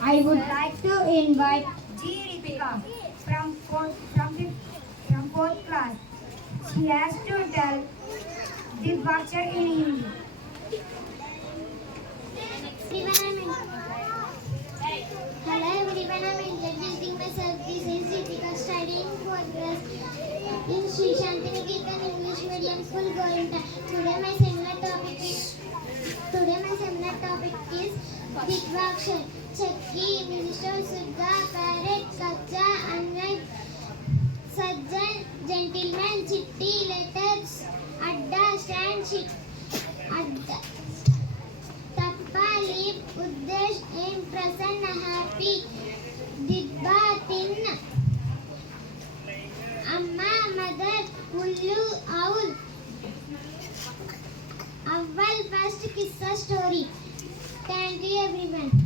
I would like to invite G. Ritika from fourth class. She has to tell the picture in Hindi. Hello everyone, I'm introducing myself. This is Ritika studying fourth class in Sri Shanti Niketan English Medium School, Gorinta. Today my seminar topic is Ditvakshan. Chakki, Minister, Sudha, Parrot, Kacha, Anvay, Sajjan, Gentleman, Chitti, Letters, Adda, Stand, Shit, Adda, Tappa, Leap, Uddesh, Aim, Prasanna, Happy, Dibba, Tin, Amma, Mother, Ullu, Owl. Awal first kissa story. Thank you everyone.